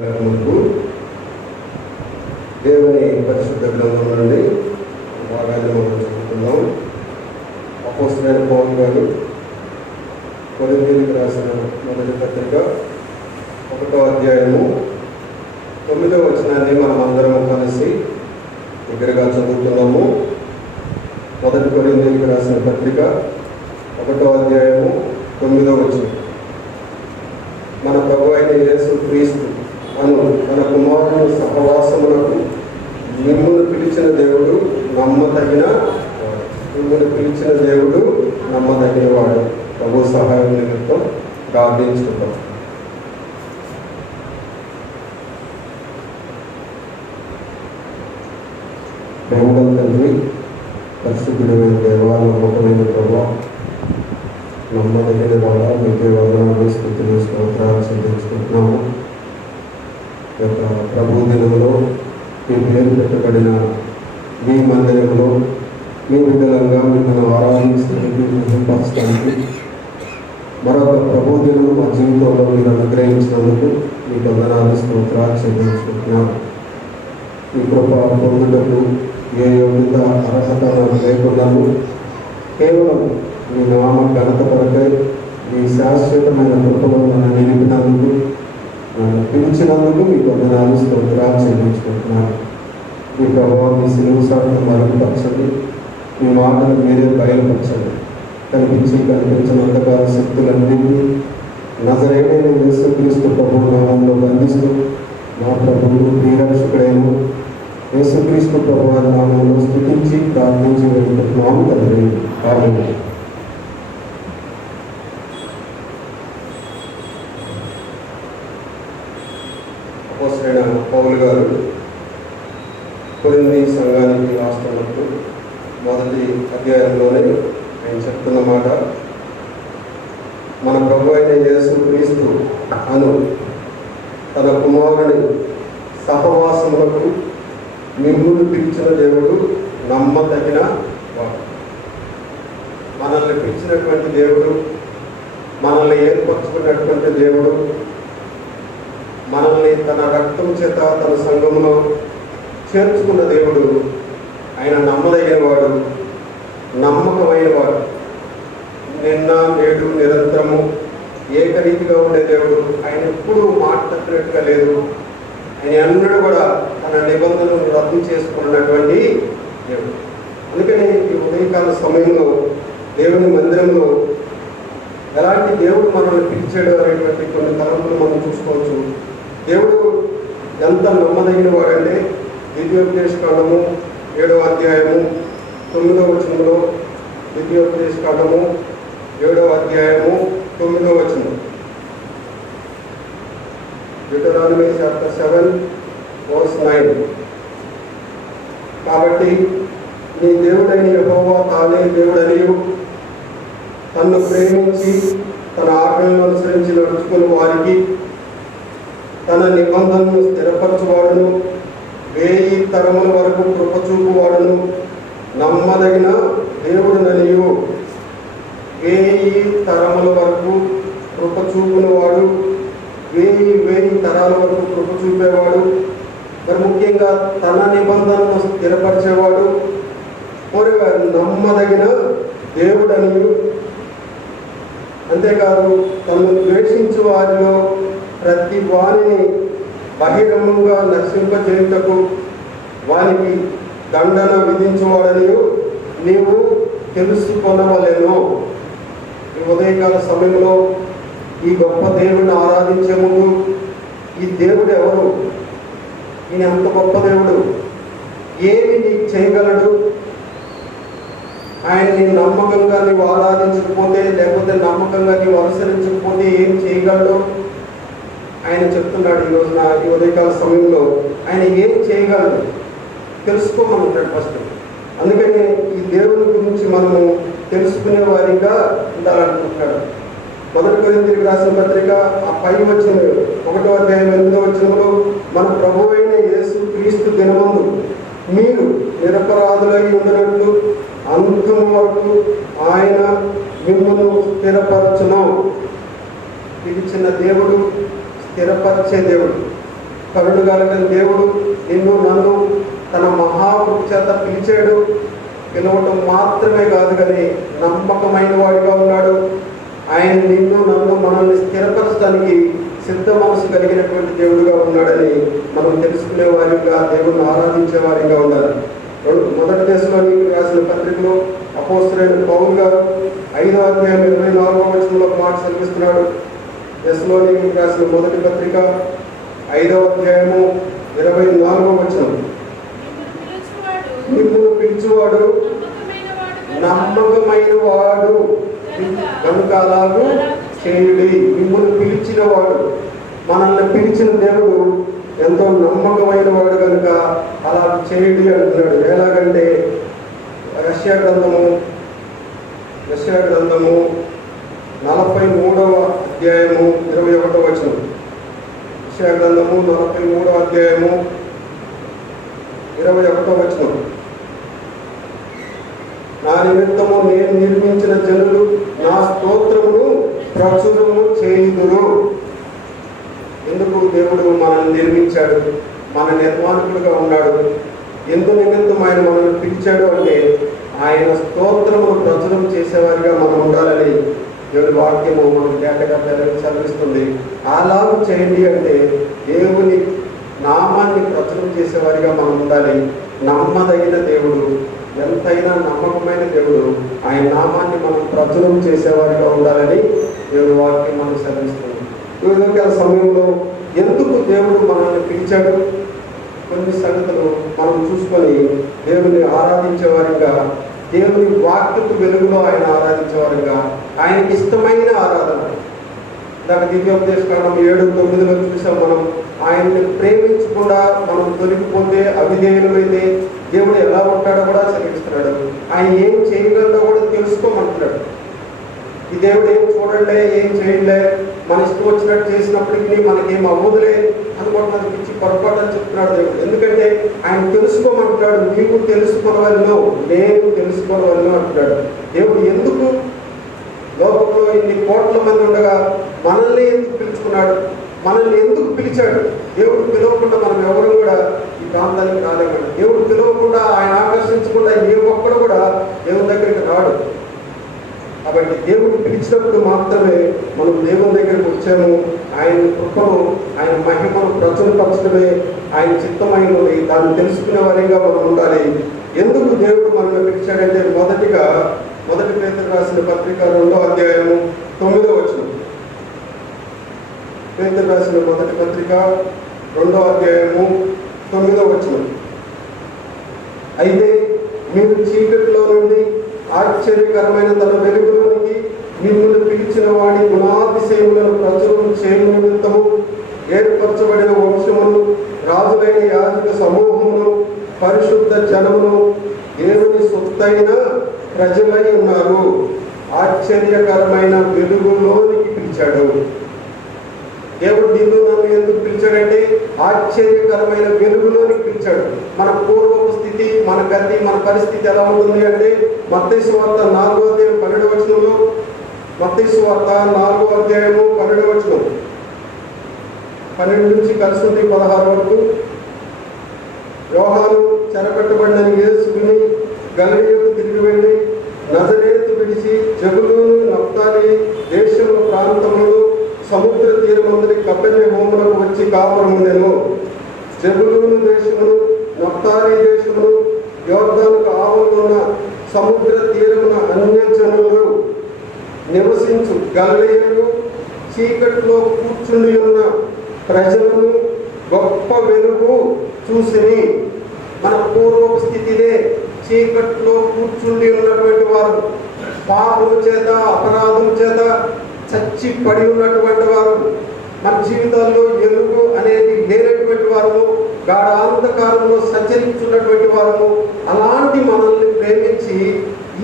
ముందు దేవుని పరిశుద్ధ గ్రంథం నుండి భాగాన్ని మనం చదువుతున్నాం. అపోస్తలుడైన పౌలు గారు కొరింథీయులకు రాసిన మొదటి పత్రిక 1వ అధ్యాయము 9వ వచనాన్ని మనం అందరం కలిసి దగ్గరగా చదువుతున్నాము. మొదటి కొరింథీయులకు రాసిన పత్రిక 1వ అధ్యాయము 9వ వచనం. మన ప్రభు అయిన యేసు క్రీస్తు అను మన కుమారుని సహవాసములకు మిమ్మును పిలిచిన దేవుడు నమ్మదగిన వాడు. ప్రభు సహాయం నిమిత్తం ప్రార్థించుకుంటాం. ప్రేమగల తండ్రి, పరిశుద్ధుడైన దేవా, నమ్మకమైన ప్రభు, నమ్మదగిన వాడ, మీకే వందనాలు, స్తుతులు, స్తోత్రాలు చెల్లించుకుంటున్నాము. ఈ యొక్క ప్రభు దినంలో మీ పేరు పెట్టబడిన మీ మందిరంలో మీ బిడ్డలంగా మిమ్మల్ని ఆరాధించడానికి, మహిమపరచడానికి మరొక ప్రభు దినం మా జీవితంలో మీరు అనుగ్రహించినందుకు మీకు వందనాలు, స్తోత్రాలు చెల్లించుకుంటున్నాము. ఈ కృప పొందుటకు ఏ యోగ్యత అర్హత లేకున్నాము. కేవలం మీ నామ ఘనత కొరకై మీ శాశ్వతమైన కృపలో నన్ను నిలిపినందుకు, నన్ను పిలిచినందుకు మీకు వందనాలు, స్తోత్రాలు చెల్లించుకుంటున్నాను. మీ ప్రభావం మీ సిలువ సాటును మరుగుపరచండి. మీ మాటలు మీరే బయలుపరచండి. కనిపించినంతకాల శక్తులన్నింటినీ నజరేయుడైన యేసుక్రీస్తు ప్రభువు నామములో బంధిస్తూ మా ప్రభువు ప్రియరక్షకుడైన యేసుక్రీస్తు ప్రభువు నామములో స్తుతించి ప్రార్థించి వెళ్తున్నాము తండ్రి. ఆమేన్. అపోస్తలుడైన పౌలు గారు కొరింథీ సంఘానికి రాస్తున్నప్పుడు మొదటి అధ్యాయంలోనే ఆయన చెప్తున్న మాట, మన ప్రభు అయిన యేసు క్రీస్తు అను తన కుమారుని సహవాసములకు మిమ్మును పిలిచిన దేవుడు నమ్మదగిన వాడు. మనల్ని పిలిచినటువంటి దేవుడు, మనల్ని ఏర్పరచుకున్నటువంటి దేవుడు, మనల్ని తన రక్తం చేత తన సంఘములో చేర్చుకున్న దేవుడు, ఆయన నమ్మదగిన వాడు, నమ్మకమైన వాడు. నిన్న నేడు నిరంతరము ఏకరీతిగా ఉండే దేవుడు. ఆయన ఎప్పుడూ మాట తప్పినట్టుగా లేదు. ఆయన అన్నడు కూడా తన నిబంధనలను రద్దు చేసుకున్నటువంటి దేవుడు. అందుకని ఈ ఉదయకాల సమయంలో దేవుని మందిరంలో ఎలాంటి దేవుడు మనల్ని పిలిచాడు అనేటువంటి కొన్ని తలంపులు మనం చూసుకోవచ్చు. దేవుడు ఎంత నమ్మదగిన వాడంటే ద్వితీయోపదేశకాండము 7వ అధ్యాయము 9వ వచనంలో, ద్వితీయోపదేశకాండము 7వ అధ్యాయము 9వ వచనం, Deuteronomy chapter 7 verse 9. కాబట్టి నీ దేవుడైన యెహోవా తానే దేవుడనియు, తన్ను ప్రేమించి తన ఆజ్ఞలను అనుసరించి నడుచుకుని వారికి తన నిబంధనను స్థిరపరచువాడును, 1000 తరముల వరకు కృపచూపువాడును, నమ్మదగిన దేవుడుననియు. 1000 తరముల వరకు కృపచూపునవాడు, 1000 తరాల వరకు కృప చూపేవాడు, మరి ముఖ్యంగా తన నిబంధనను స్థిరపరిచేవాడు, కోరేవాడు నమ్మదగిన దేవుడనియు. అంతేకాదు, తనను ద్వేషించు వారిలో ప్రతి వారిని బహిరంగంగా నశింపజేయుటకు వానికి దండన విధించువాడనియు నీవు తెలుసుకొనవలెను. ఈ ఉదయకాల సమయంలో ఈ గొప్ప దేవుడిని ఆరాధించే ముందు, ఈ దేవుడు ఎవరు, ఈయన ఎంత గొప్ప దేవుడు, ఏమి నీకు చేయగలడు, ఆయన్ని నమ్మకంగా నీవు ఆరాధించకపోతే, లేకపోతే నమ్మకంగా నీవు అనుసరించకపోతే ఏం చేయగలడు ఆయన చెప్తున్నాడు. ఈ రోజున ఈ ఉదయకాల సమయంలో ఆయన ఏం చేయగలడు తెలుసుకోమనుంటాడు ఫస్ట్. అందుకని ఈ దేవుని గురించి మనము తెలుసుకునే వారిగా ఉండాలనుకుంటున్నాడు. మొదటి కొరింథీయులకు రాసిన పత్రిక ఆ 1వ అధ్యాయం 8వ వచనంలో, మన ప్రభు అయిన యేసు క్రీస్తు దినమందు మీరు నిరపరాధులై ఉండనట్లు అంతం వరకు ఆయన మిమ్మల్ని స్థిరపరచును. పిలిచిన దేవుడు స్థిరపరిచే దేవుడు. కరుణ కలిగిన దేవుడు నిన్ను నన్ను తన మహాకృప చేత పిలిచాడు. పిలవటం మాత్రమే కాదు కానీ నమ్మకమైన వాడిగా ఉన్నాడు. ఆయన నిన్ను నన్ను మనల్ని స్థిరపరచడానికి సిద్ధ మనసు కలిగినటువంటి దేవుడుగా ఉన్నాడని మనం తెలుసుకునే వారిగా, దేవుడిని ఆరాధించే వారిగా ఉండాలి. మొదటి దశలోనికి రాసిన పత్రికలో అపోస్తలుడైన పౌలు గారు 5వ అధ్యాయం 24వ వచనంలో మాట సెలవిస్తున్నాడు. దశలోనికి రాసిన మొదటి పత్రిక 5వ అధ్యాయము 24వ వచనం, మిమ్మల్ని పిలిచేవాడు నమ్మకమైన వాడు కనుక అలాగూ చేయుడి. మిమ్మల్ని పిలిచిన వాడు, మనల్ని పిలిచిన దేవుడు ఎంతో నమ్మకమైన వాడు కనుక అలా చేయుడి అంటున్నాడు. ఎలాగంటే యెషయా గ్రంథము 43వ అధ్యాయము 21వ వచనం. యెషయా గ్రంథము 43వ అధ్యాయము 21వ వచనం, నా నిమిత్తము నేను నిర్మించిన జనులు నా స్తోత్రమును ప్రచురము చేయుదురు. ఎందుకు దేవుడు మనల్ని నిర్మించాడు? మన నిర్మాణకుడుగా ఉన్నాడు. ఎందు నిమిత్తం ఆయన మనల్ని పిలిచాడు అంటే ఆయన స్తోత్రమును ప్రచురం చేసేవారిగా మనం ఉండాలని దేవుని వాక్యము మనకు డేటగా చదివిస్తుంది. అలాగూ చేయండి అంటే దేవుని నామాన్ని ప్రచురం చేసేవారిగా మనం ఉండాలి. నమ్మదగిన దేవుడు, ఎంతైనా నమ్మకమైన దేవుడు, ఆయన నామాన్ని మనం ప్రచురం చేసేవారిగా ఉండాలని దేవుని వాక్యం మనం చదివిస్తుంది. ఈ విధంగా సమయంలో ఎందుకు దేవుడు మనల్ని పిలిచాడు? కొన్ని సంగతులు మనం చూసుకొని దేవుని ఆరాధించేవారిగా, దేవుని వాక్యపు వెలుగులో ఆయన ఆరాధించేవారిగా, ఆయనకి ఇష్టమైన ఆరాధన. దాని దివ్యోపదేశ కాండం 7:9లో చూసాం మనం. ఆయన్ని ప్రేమించకుండా మనం తొలగిపోతే, అవిధేయులమైతే దేవుడు ఎలా ఉంటాడో కూడా చదివిస్తున్నాడు. ఆయన ఏం చేయగలడో కూడా తెలుసుకోమంటున్నాడు. ఈ దేవుడు ఏం చూడండి, ఏం చేయలే, మన ఇష్టం వచ్చినట్టు చేసినప్పటికీ మనకేం అవ్వదులే అనుకుంటున్నది పిచ్చి పొరపాటు అని చెప్తున్నాడు దేవుడు. ఎందుకంటే ఆయన తెలుసుకోమంటున్నాడు. నీవు తెలుసుకోవాలను, నేను తెలుసుకోవాలను అంటున్నాడు దేవుడు. ఎందుకు లోకంలో ఇన్ని కోట్ల మంది ఉండగా మనల్ని ఎందుకు పిలుచుకున్నాడు? మనల్ని ఎందుకు పిలిచాడు? దేవుడు పిలవకుండా మనం ఎవరు కూడా ఈ ప్రాంతానికి రాలేమన్నాడు. దేవుడు పిలవకుండా, ఆయన ఆకర్షించకుండా ఏ ఒక్కడు కూడా దేవుని దగ్గరికి రాడు. కాబట్టి దేవుడు పిలిచినప్పుడు మాత్రమే మనం దేవుని దగ్గరికి వచ్చాము. ఆయన కృపను, ఆయన మహిమను ప్రచురపరచడమే ఆయన చిత్తమైనది. దాన్ని తెలుసుకునే వారిగా మనం ఉండాలి. ఎందుకు దేవుడు మనల్ని పిలిచాడంటే మొదటి పేతురు రాసిన పత్రిక 2వ అధ్యాయము 9వ వచనం. పేతురు రాసిన మొదటి పత్రిక 2వ అధ్యాయము 9వ వచనం, అయితే మీరు చీకటిలో నుండి ఆశ్చర్యకరమైన తన వెలుగులోనికి మిమ్మల్ని పిలిచిన వాడి గుణాతిశయములను ప్రచురం చేయు నిమిత్తము ఏర్పరచబడిన వంశమును, రాజులైన యాజక సమూహమును, పరిశుద్ధ జనమును, దేవుని సొత్తైన ప్రజలై ఉన్నారు. ఆశ్చర్యకరమైన వెలుగులోనికి పిలిచాడు. దేవుడు నిన్ను నన్ను ఎందుకు పిలిచాడంటే ఆశ్చర్యకరమైన వెలుగులోనికి పిలిచాడు. మన పూర్వపు స్థితి, మన గతి, మన పరిస్థితి ఎలా ఉంటుంది అంటే మత్తయి సువార్త 4వ అధ్యాయం 12వ వచనంలో, మత్తయి సువార్త 4వ అధ్యాయము 12వ వచనం, 12 నుంచి కలిసి 16 వరకు. యోహాను చెరపట్టబడిన యేసుని గలిలయకు తిరిగి వెళ్ళి నజరేతు విడిచి జబులూను, నఫ్తాలి దేశముల ప్రాంతములను సముద్ర తీరమందరి కపెర్నహూమునకు వచ్చి కాపురముండెను. జబులూను దేశమును, నఫ్తాలి దేశమును, యోర్దానుకు ఆవలున్న సముద్ర తీరమున అన్యజనులు నివసించు గలిలయలు, చీకట్లో కూర్చుని ఉన్న ప్రజలను గొప్ప వెలుగు చూసిని. మన పూర్వపు స్థితిదే. చీకట్లో కూర్చుండి ఉన్నటువంటి వారు, పాపము చేత, అపరాధం చేత చచ్చి పడి ఉన్నటువంటి వారు, మన జీవితాల్లో వెలుగు అనేది లేనటువంటి వారు, గాఢాంధకారంలో సంచరించున్నటువంటి వారు, అలాంటి మనల్ని ప్రేమించి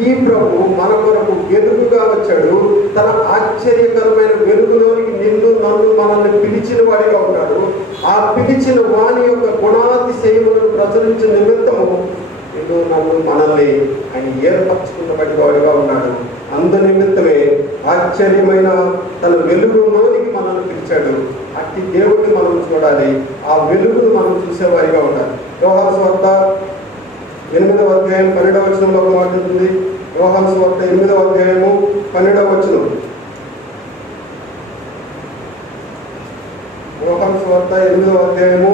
ఈ ప్రభు మన కొరకు వెలుగుగా వచ్చాడు. తన ఆశ్చర్యకరమైన వెలుగులోనికి నిన్ను నన్ను మనల్ని పిలిచిన వాడిగా ఉన్నాడు. ఆ పిలిచిన వాని యొక్క గుణాతిశయములను ప్రచురించిన నిమిత్తము నిన్ను నన్ను మనల్ని ఆయన ఏర్పరచుకున్నటువంటి వాడిగా ఉన్నాడు. అందు నిమిత్తమే ఆశ్చర్యమైన తన వెలుగులోనికి మనల్ని పిలిచాడు. అట్టి దేవుడిని మనం చూడాలి, ఆ వెలుగును మనం చూసేవారిగా ఉండాలి. యోహాను సువార్త 8వ అధ్యాయం 12వ వచనంలో ఒక మాట ఉంటుంది. యోహాను సువార్త 8వ అధ్యాయము 12వ వచనం. యోహాను సువార్త 8వ అధ్యాయము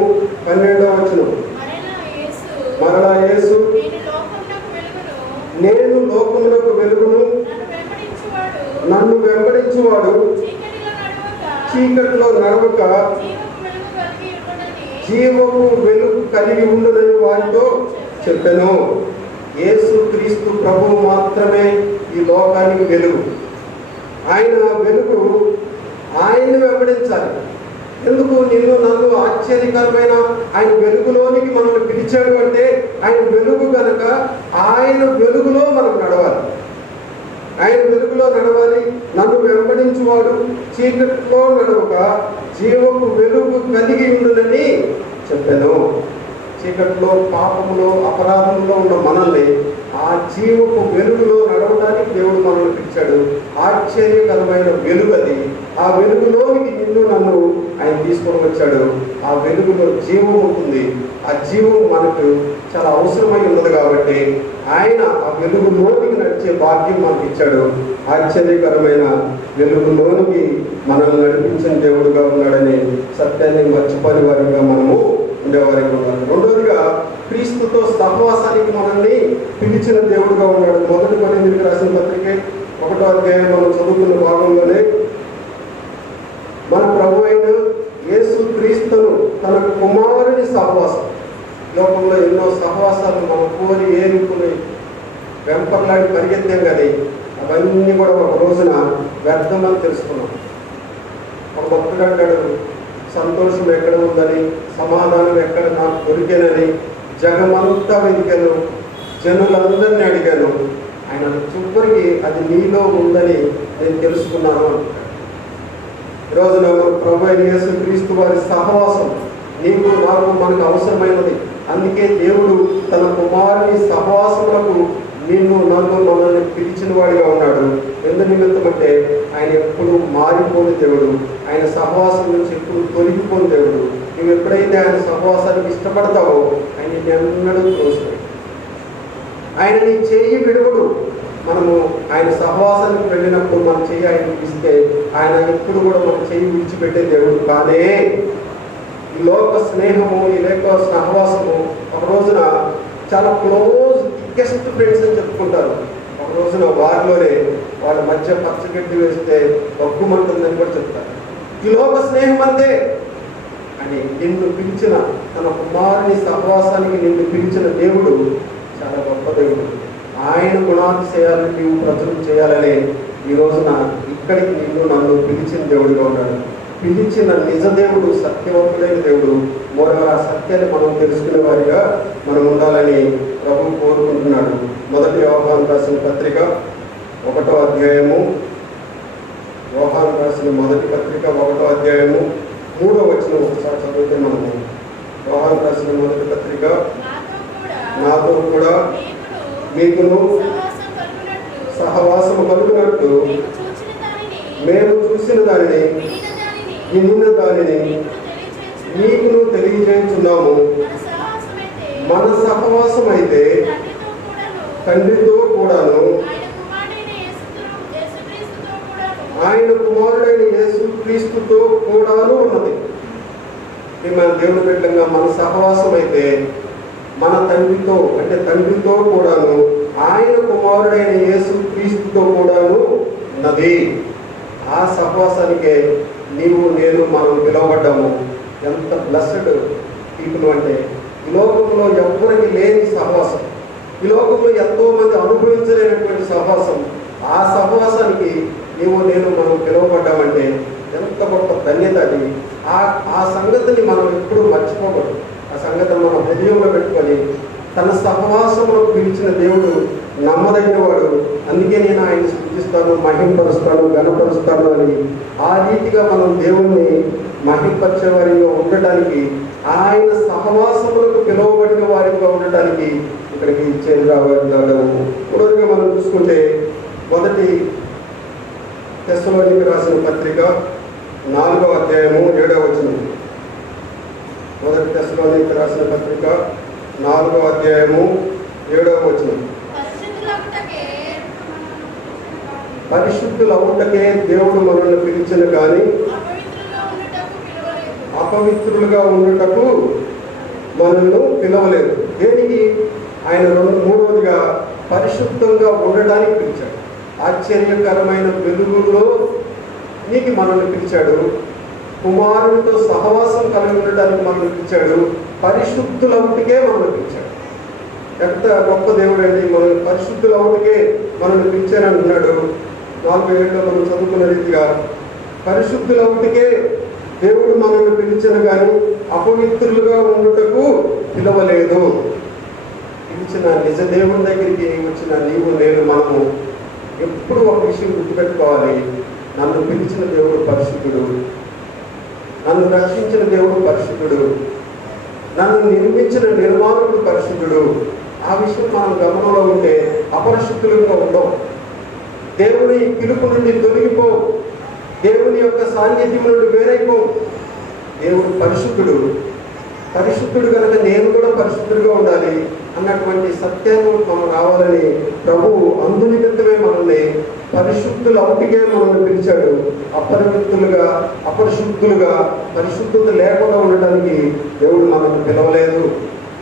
12వ వచనం. మరలా యేసు, నేను లోకములకు వెలుగును, నన్ను వెంబడించువాడు చీకటిలో నడవక జీవపు వెలుగు కలిగి ఉండునని వారితో చెప్పెను. యేసు క్రీస్తు ప్రభువు మాత్రమే ఈ లోకానికి వెలుగు. ఆయన వెలుగు, ఆయన్ని వెంబడించాలి. ఎందుకు? నిన్ను నన్ను ఆశ్చర్యకరమైన ఆయన వెలుగులోనికి మనల్ని పిలిచాడు అంటే ఆయన వెలుగు కనుక ఆయన వెలుగులో మనం నడవాలి. ఆయన వెలుగులో నడవాలి. నన్ను వెంబడించువాడు చీకటిలో నడవక జీవపు వెలుగు కలిగి ఉండునని చెప్పాను. చీకటిలో, పాపములో, అపరాధంలో ఉన్న మనల్ని ఆ జీవపు వెలుగులో నడవడానికి దేవుడు మనల్ని పిలిచాడు. ఆశ్చర్యకరమైన వెలుగు అది. ఆ వెలుగులోనికి నిన్ను నన్ను ఆయన తీసుకొని వచ్చాడు. ఆ వెలుగులో జీవం ఉంటుంది. ఆ జీవం మనకు చాలా అవసరమై ఉన్నది కాబట్టి ఆయన ఆ వెలుగులోనికి నడిచే భాగ్యం మనకి ఇచ్చాడు. ఆశ్చర్యకరమైన వెలుగులోనికి మనల్ని నడిపించిన దేవుడుగా ఉన్నాడని సత్యాన్ని మర్చిపోని వారిగా మనము ఉండేవారిగా ఉండాలి. రెండోదిగా, క్రీస్తుతో సహవాసానికి మనల్ని పిలిచిన దేవుడుగా ఉన్నాడు. 1 కొరింథీయులకు రాసిన పత్రిక 1వ అధ్యాయం మనం చదువుతున్న భాగంలోనే మన ప్రభు అయిన యేసు క్రీస్తును తన కుమారుని సహవాసం, లోకంలో ఎన్నో సహవాసాలు మనం కోరి ఏరుకుని వెంపర్లాడి పరిగెత్తాం కానీ అవన్నీ కూడా ఒక రోజున వ్యర్థమని తెలుసుకున్నాం. ఒక భక్తుడు అంటాడు, సంతోషం ఎక్కడ ఉందని, సమాధానం ఎక్కడ నాకు దొరికేనని జగమంతా వెతికాను, జనులందరినీ అడిగాను, ఆయన చివరికి అది నీలో ఉందని నేను తెలుసుకున్నాను అంటాడు. ఈరోజున ప్రభు అయిన యేసు క్రీస్తు వారి సహవాసం నీకు నాకు మనకు అవసరమైనది. అందుకే దేవుడు తన కుమారుని సహవాసములకు నిన్ను నన్ను మనల్ని పిలిచిన వాడిగా ఉన్నాడు. ఎందు నిమిత్తం అంటే ఆయన ఎప్పుడు మారిపోని దేవుడు, ఆయన సహవాసం నుంచి ఎప్పుడు తొలగిపోని దేవుడు. నువ్వు ఎప్పుడైతే ఆయన సహవాసానికి ఇష్టపడతావో ఆయన ఎన్నడూ తోస్తాడు. ఆయన నీ చేయి విడువడు. మనము ఆయన సహవాసానికి వెళ్ళినప్పుడు మన చెయ్యి ఆయనకి ఇస్తే ఆయన ఎప్పుడు కూడా మన చెయ్యి విడిచిపెట్టే దేవుడు కాదే. ఈ లోక స్నేహము, ఈ లోక సహవాసము ఒక రోజున చాలా క్లోజ్ థిక్కెస్ట్ ఫ్రెండ్స్ అని చెప్పుకుంటారు. ఒక రోజున వారిలోనే వాళ్ళ మధ్య పచ్చగడ్డి వేస్తే బగ్గుమంటుందని కూడా చెప్తారు. ఈ లోక స్నేహం అంతే అని నిన్ను పిలిచిన తన కుమారుని సహవాసానికి నిన్ను పిలిచిన దేవుడు చాలా గొప్ప దేవుడు. ఆయన గుణాతిశయాలను నీవు ప్రచురం చేయాలనే ఈ రోజున ఇక్కడికి నిన్ను నన్ను పిలిచిన దేవుడిగా ఉన్నాడు. పిలిచిన నిజ దేవుడు, సత్యవంతులైన దేవుడు. మరో ఆ సత్యాన్ని మనం తెలుసుకునే వారిగా మనం ఉండాలని ప్రభువు కోరుకుంటున్నాడు. 1 యోహాను రాసిన పత్రిక 1వ అధ్యాయము, యోహాను రాసిన మొదటి పత్రిక 1వ అధ్యాయము 3వ వచనం ఒకసారి చదివితే మనము, యోహాను రాసిన మొదటి పత్రిక, నాతో కూడా మీకును సహవాసము కలుగునట్లు మేము చూసిన దానిని విన్న దానిని నీకును తెలియజేస్తున్నాము. మన సహవాసం అయితే తండ్రితో కూడాను ఆయన కుమారుడైన యేసు క్రీస్తుతో కూడాను ఉన్నది. మన దేవుని బిడ్డలంగా మన సహవాసం అయితే మన తండ్రితో, అంటే తండ్రితో కూడాను ఆయన కుమారుడైన యేసు క్రీస్తుతో కూడాను ఉన్నది. ఆ సహవాసానికే నీవు నేను మనం పిలువబడ్డాము. ఎంత బ్లెస్డ్ పీపుల్ అంటే, ఈ లోకంలో ఎవరికి లేని సహవాసం, ఈ లోకంలో ఎంతో మంది అనుభవించలేనటువంటి సహవాసం. ఆ సహవాసానికి నీవు నేను మనం పిలువబడ్డామంటే ఎంత గొప్ప ధన్యత అది. ఆ సంగతిని మనం ఎప్పుడూ మర్చిపోకూడదు. ఆ సంగతిని మనం హృదయంలో పెట్టుకొని తన సహవాసంలో పిలిచిన దేవుడు నమ్మదగిన వాడు. అందుకే నేను ఆయన స్తుతిస్తాను, మహింపరుస్తాను, ఘనపరుస్తాను అని ఆ రీతిగా మనం దేవుణ్ణి మహింపరిచే వారిగా ఉండటానికి, ఆయన సహవాసములకు పిలువబడిన వారిగా ఉండటానికి ఇక్కడికి చేరి రావడం. మూడవదిగా మనం చూసుకుంటే 1 తెస్సలోనికీయులకు రాసిన పత్రిక 4వ అధ్యాయము 7వ వచనం. మొదటి తెస్సలోనికీయులకు రాసిన పత్రిక 4వ అధ్యాయము 7వ వచనం. పరిశుద్ధులవుటకే దేవుడు మనల్ని పిలిచిన కానీ అపవిత్రులుగా ఉండుటకు మనల్ని పిలవలేదు. దేనికి? ఆయన మూడవదిగా పరిశుద్ధంగా ఉండడానికి పిలిచాడు. ఆశ్చర్యకరమైన వెలుగులో నీకు మనల్ని పిలిచాడు. కుమారునితో సహవాసం కలిగి ఉండడానికి మనల్ని పిలిచాడు. పరిశుద్ధులవుటికే మనల్ని పిలిచాడు. ఎంత గొప్ప దేవుడు అండి! మనల్ని పరిశుద్ధులవుటికే మనల్ని పిలిచానంటున్నాడు. 4 మనం చదువుకున్న రీతిగా పరిశుద్ధులవుటికే దేవుడు మనల్ని పిలిచిన కానీ అపవిత్రులుగా ఉండుటకు పిలవలేదు. పిలిచిన నిజ దేవుని దగ్గరికి వచ్చిన నీవు నేను మనము ఎప్పుడు ఒక విషయం గుర్తుపెట్టుకోవాలి. నన్ను పిలిచిన దేవుడు పరిశుద్ధుడు, నన్ను రక్షించిన దేవుడు పరిశుద్ధుడు, నన్ను నిర్మించిన నిర్మాణకుడు పరిశుద్ధుడు. ఆ విషయం మనం గమనంలో ఉంటే అపరిశుద్ధులుగా ఉండవు. దేవుని పిలుపు నుండి తొలగిపో, దేవుని యొక్క సాన్నిధ్యం నుండి వేరైపో. దేవుడు పరిశుద్ధుడు. పరిశుద్ధుడు కనుక నేను కూడా పరిశుద్ధుడిగా ఉండాలి అన్నటువంటి సత్యాన్ని మనం రావాలని ప్రభువు అందునిమిత్తమే మనల్ని పరిశుద్ధులు అవుటికే మనల్ని పిలిచాడు. అపరిమిత్తులుగా అపరిశుద్ధులుగా పరిశుద్ధత లేకుండా ఉండటానికి దేవుడు మనల్ని పిలవలేదు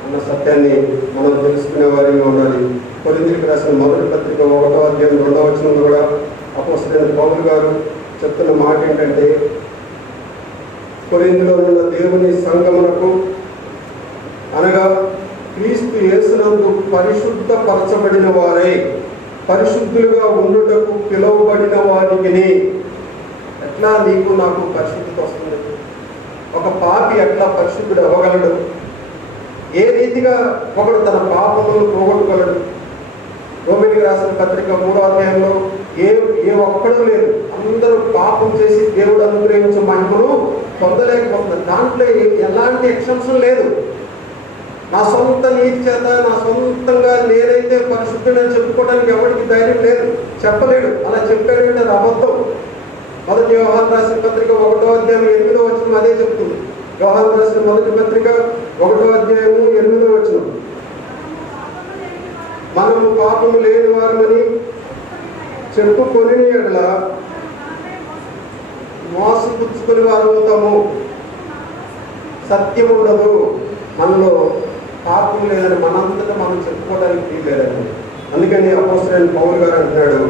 అన్న సత్యాన్ని మనం తెలుసుకునే వారిగా ఉండాలి. కొరింథీయులకు రాసిన మొదటి పత్రిక 1వ అధ్యాయం 2వ వచనంలో కూడా అపోస్తలుడైన పౌలు గారు చెప్తున్న మాట ఏంటంటే, కొరింథీలో ఉన్న దేవుని సంఘమునకు అనగా క్రీస్తు యేసునందు పరిశుద్ధ పరచబడిన వారై పరిశుద్ధులుగా ఉండుటకు పిలువబడిన వారికి. ఎట్లా నీకు నాకు పరిశుద్ధత వస్తుంది? ఒక పాపి ఎట్లా పరిశుద్ధుడు అవ్వగలడు? ఏ రీతిగా ఒకడు తన పాపములను పోగొట్టుకోగలడు? రోమీయులకు రాసిన పత్రిక 3వ అధ్యాయంలో ఏ ఒక్కడూ లేరు, అందరూ పాపం చేసి దేవుడు అనుగ్రహించే మహిమను పొందలేకపోతున్నారు. దాంట్లో ఎలాంటి ఎక్సెప్షన్ లేదు. నా సొంత నీతి చేత నా సొంతంగా నేనైతే పరిశుద్ధుడని చెప్పుకోవడానికి ఎవరికి ధైర్యం లేదు, చెప్పలేడు. అలా చెప్పాడంటే అది అబద్ధం. మొదటి యోహాను రాసిన పత్రిక 1వ అధ్యాయం 8వ వచనం అదే చెప్తుంది. యోహాను రాసిన మొదటి పత్రిక 1వ అధ్యాయము 8వ వచనం, మనము పాపము లేని వారమని చెప్పుకొని ఎడల మోసపుచ్చుకొని వారు అవుతాము. సత్యం ఉండదు. మనలో పాపం లేదని మనంతటా మనం చెప్పుకోవడానికి లేదండి. అందుకని అపోస్తలుడైన పౌలు గారు అంటున్నాడు,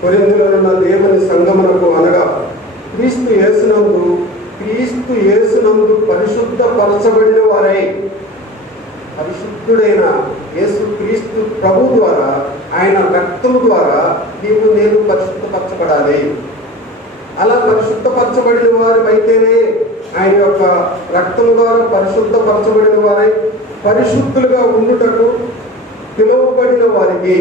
కొరింథీలో ఉన్న దేవుని సంఘమునకు అనగా క్రీస్తు యేసునందు పరిశుద్ధ పరచబడిన వారై, పరిశుద్ధుడైన యేసు క్రీస్తు ప్రభు ద్వారా ఆయన రక్తము ద్వారా నీవు నేను పరిశుద్ధపరచబడాలి. అలా పరిశుద్ధపరచబడిన వారి అయితేనే ఆయన యొక్క రక్తము ద్వారా పరిశుద్ధపరచబడిన వారై పరిశుద్ధులుగా ఉండుటకు పిలువబడిన వారికి.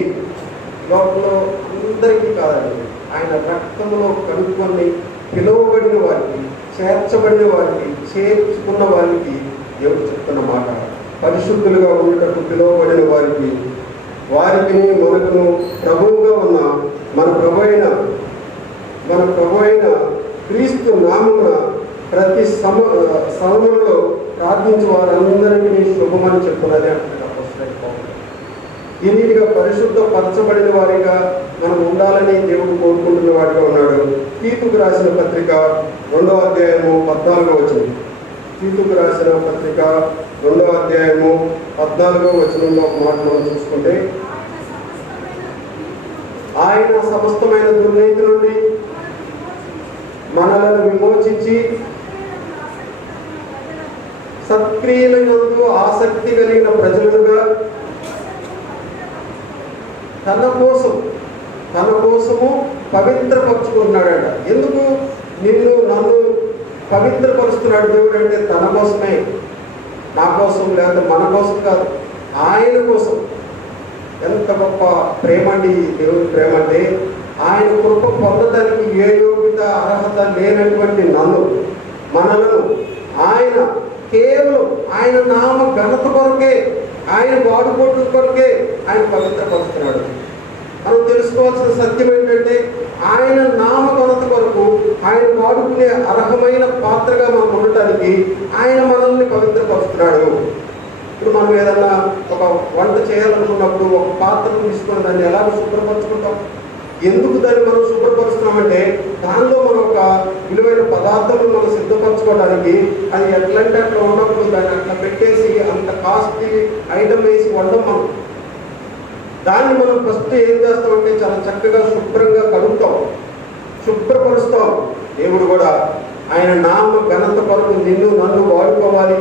లోకంలో అందరికీ కాదండి, ఆయన రక్తములో కనుక్కొని పిలువబడిన వారికి, చేర్చబడిన వారికి, చేర్చుకున్న వారికి దేవుడు చెప్తున్న మాట. పరిశుద్ధులుగా ఉండుటకు పిలువబడిన వారికి మనకును ప్రభువుగా ఉన్న మన ప్రభు అయిన క్రీస్తు నామమున ప్రతి సమయంలో ప్రార్థించే వారందరికీ శుభమని చెప్తున్నది అంటున్నాడు అపోస్తలుడైన పౌలు. ఈ రీతిగా పరిశుద్ధ పరచబడిన వారిగా మనం ఉండాలని దేవుడు కోరుకుంటున్న వాడిగా ఉన్నాడు. తీతుకు రాసిన పత్రిక 2వ అధ్యాయము 14వ వచనం. తీతుకు రాసిన పత్రిక 2వ అధ్యాయము 14వ వచనంలో ఒక మాట మనం చూసుకుంటే, ఆయన సమస్తమైన దుర్నీతి నుండి మనలను విమోచించి సత్క్రియలందు ఆసక్తి కలిగిన ప్రజలుగా తన కోసము పవిత్రపరుచుకుంటున్నాడట. ఎందుకు నన్ను పవిత్రపరుస్తున్నాడు దేవుడు అంటే తన కోసమే, నా కోసం లేదా మన కోసం కాదు, ఆయన కోసం. ఎంత గొప్ప ప్రేమ అండి దేవుని ప్రేమ అంటే! ఆయన కృప పొందడానికి ఏ యోగ్యత అర్హత లేనటువంటి మనలను ఆయన కేవలం ఆయన నామ ఘనత కొరకే, ఆయన వాడుకోవడం కొరకే ఆయన పవిత్రపరుస్తున్నాడు. మనం తెలుసుకోవాల్సిన సత్యం ఏంటంటే, ఆయన నామ ఘనత కొరకు ఆయన వాడుకునే అర్హమైన పాత్రగా మనం ఉండటానికి ఆయన మనల్ని పవిత్రపరుస్తున్నాడు. ఇప్పుడు మనం ఏదన్నా ఒక వంట చేయాలనుకున్నప్పుడు ఒక పాత్రను తీసుకొని దాన్ని ఎలా శుభ్రపరచుకుంటాం? ఎందుకు దాన్ని మనం శుభ్రపరుస్తున్నామంటే దానిలో మనం ఒక విలువైన పదార్థాలను మనం సిద్ధపరచుకోవడానికి, అది ఎట్లంటే అట్లా ఉన్నప్పుడు దాన్ని అట్లా పెట్టేసి అంత కాస్ట్లీ ఐటమ్ వేసి వండం మనం. దాన్ని మనం ఫస్ట్ ఏం చేస్తామంటే చాలా చక్కగా శుభ్రంగా కడుగుతాం, శుభ్రపరుస్తాం. దేవుడు కూడా ఆయన నామ ఘనత కొరకు నిన్ను నన్ను వాడుకోవాలి,